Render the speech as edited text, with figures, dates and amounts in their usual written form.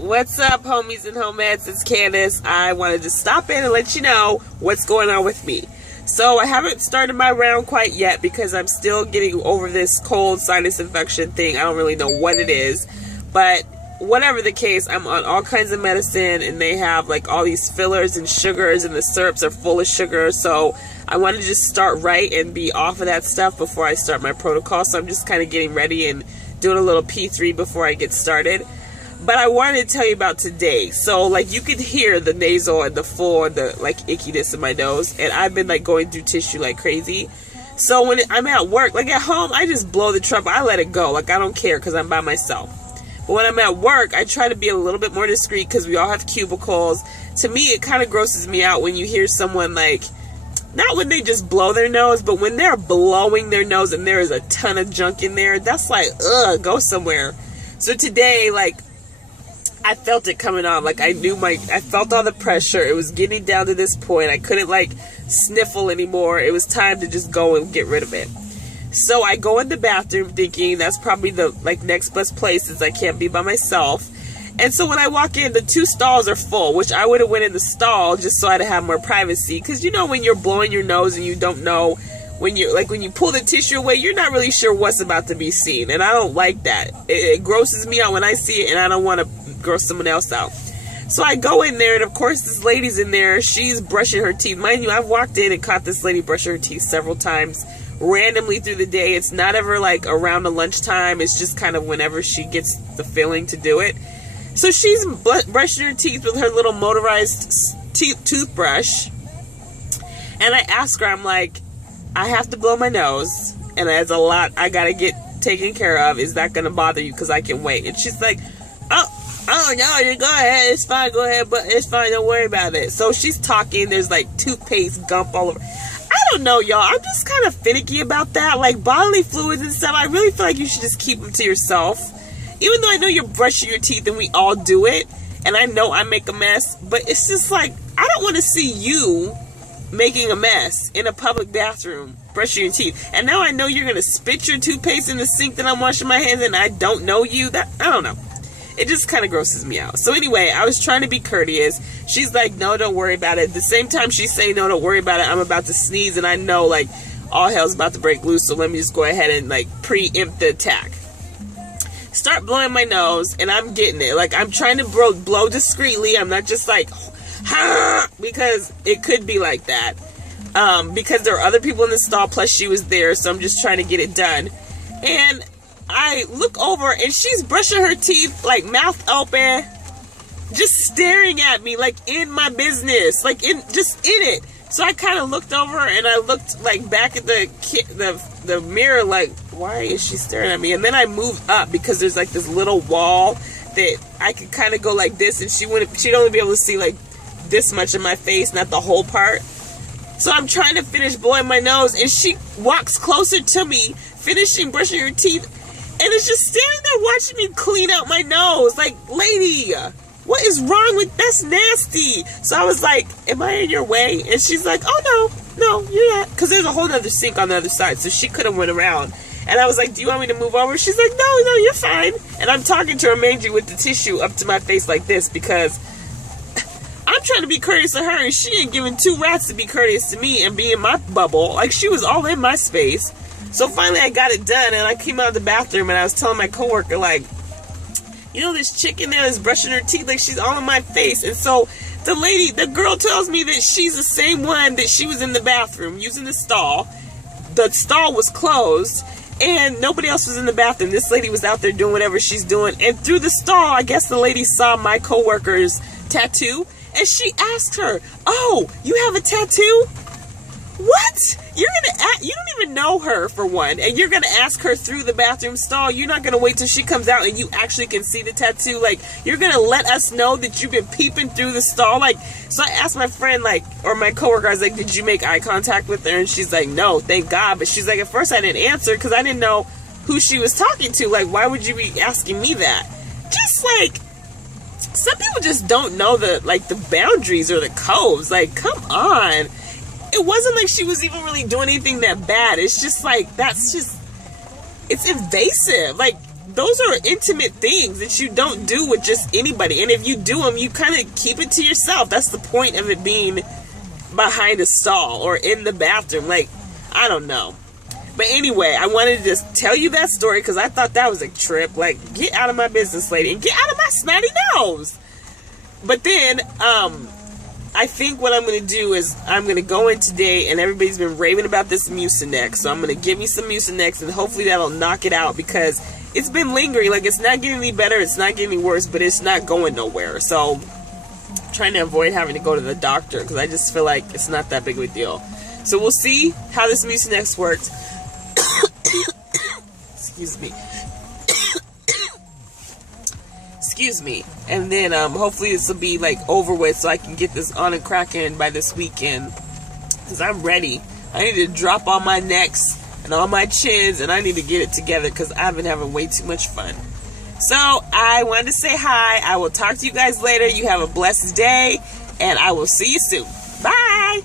What's up, homies and homettes? It's Candace. I wanted to stop in and let you know what's going on with me. So I haven't started my round quite yet because I'm still getting over this cold sinus infection thing. I don't really know what it is, but whatever the case, I'm on all kinds of medicine, and they have like all these fillers and sugars, and the syrups are full of sugar. So I want to just start right and be off of that stuff before I start my protocol. So I'm just kind of getting ready and doing a little P3 before I get started. But I wanted to tell you about today. So, like, you could hear the nasal and the full and the, like, ickiness in my nose. And I've been, like, going through tissue like crazy. So, when I'm at work, like, at home, I just blow the trumpet. I let it go. Like, I don't care because I'm by myself. But when I'm at work, I try to be a little bit more discreet because we all have cubicles. To me, it kind of grosses me out when you hear someone, like, not when they just blow their nose, but when they're blowing their nose and there is a ton of junk in there. That's like, ugh, go somewhere. So, today, like, I felt it coming on. Like, I felt all the pressure. It was getting down to this point. I couldn't, like, sniffle anymore. It was time to just go and get rid of it. So I go in the bathroom thinking that's probably the, like, next best place since I can't be by myself. And so when I walk in, the 2 stalls are full, which I would have went in the stall just so I'd have more privacy. Because, you know, when you're blowing your nose and you don't know, when you pull the tissue away, you're not really sure what's about to be seen. And I don't like that. It grosses me out when I see it, and I don't want to gross someone else out. So I go in there, and of course this lady's in there. She's brushing her teeth. Mind you, I've walked in and caught this lady brushing her teeth several times randomly through the day. It's not ever like around the lunchtime. It's just kind of whenever she gets the feeling to do it. So she's brushing her teeth with her little motorized toothbrush. And I ask her, I'm like, I have to blow my nose, and there's a lot I gotta get taken care of. Is that gonna bother you? Because I can wait. And she's like, oh no, you go ahead, it's fine, go ahead, but it's fine, don't worry about it. So she's talking, there's like toothpaste gump all over. I don't know, y'all, I'm just kind of finicky about that. Like, bodily fluids and stuff, I really feel like you should just keep them to yourself. Even though I know you're brushing your teeth and we all do it, and I know I make a mess, but it's just like, I don't want to see you making a mess in a public bathroom brushing your teeth. And now I know you're gonna spit your toothpaste in the sink that I'm washing my hands in, and I don't know you. That, I don't know, it just kind of grosses me out. So anyway, I was trying to be courteous. She's like, no, don't worry about it. At the same time she's saying, no, don't worry about it, I'm about to sneeze, and I know, like, all hell's about to break loose, so let me just go ahead and, like, preempt the attack. Start blowing my nose, and I'm getting it. Like, I'm trying to blow discreetly. I'm not just like, ha, because it could be like that. Because there are other people in the stall, plus she was there, so I'm just trying to get it done. And I look over, and she's brushing her teeth, like, mouth open, just staring at me, like, in my business, like, just in it. So I kind of looked over, and I looked, like, back at the mirror, like, why is she staring at me? And then I moved up, because there's, like, this little wall that I could kind of go like this, and she'd only be able to see, like, this much of my face, not the whole part. So I'm trying to finish blowing my nose, and she walks closer to me, finishing brushing her teeth, and it's just standing there watching me clean out my nose. Like, lady, what is wrong with, that's nasty. So I was like, am I in your way? And she's like, oh no, you're not. Because there's a whole other sink on the other side, so she could have went around. And I was like, do you want me to move over? She's like, no, you're fine. And I'm talking to her, mind you, with the tissue up to my face like this, because I'm trying to be courteous to her, and she ain't giving 2 rats to be courteous to me and be in my bubble. Like, she was all in my space. So finally I got it done, and I came out of the bathroom, and I was telling my coworker, like, you know, this chick in there is brushing her teeth, like, she's all in my face. And so the girl tells me that she's the same one that she was in the bathroom using the stall. The stall was closed, and nobody else was in the bathroom. This lady was out there doing whatever she's doing, and through the stall, I guess the lady saw my coworker's tattoo, and she asked her, oh, you have a tattoo? What? You don't even know her, for one, and you're gonna ask her through the bathroom stall? You're not gonna wait till she comes out and you actually can see the tattoo? Like, you're gonna let us know that you've been peeping through the stall? Like, so I asked my friend, like, or my coworker, I was like, did you make eye contact with her? And she's like, no, thank God. But she's like, at first I didn't answer because I didn't know who she was talking to. Like, why would you be asking me that? Just like, some people just don't know the boundaries or the codes. Like, come on. It wasn't like she was even really doing anything that bad. It's just like, it's invasive. Like, those are intimate things that you don't do with just anybody. And if you do them, you kind of keep it to yourself. That's the point of it being behind a stall or in the bathroom. Like, I don't know. But anyway, I wanted to just tell you that story because I thought that was a trip. Like, get out of my business, lady, and get out of my snotty nose. But then, I think what I'm going to do is I'm going to go in today, and everybody's been raving about this Mucinex. So I'm going to give me some Mucinex, and hopefully that'll knock it out because it's been lingering. Like, it's not getting any better, it's not getting any worse, but it's not going nowhere. So I'm trying to avoid having to go to the doctor because I just feel like it's not that big of a deal. So we'll see how this Mucinex works. Excuse me. Excuse me. And then hopefully this will be like over with so I can get this on and cracking by this weekend. Because I'm ready. I need to drop all my necks and all my chins, and I need to get it together because I've been having way too much fun. So I wanted to say hi. I will talk to you guys later. You have a blessed day, and I will see you soon. Bye.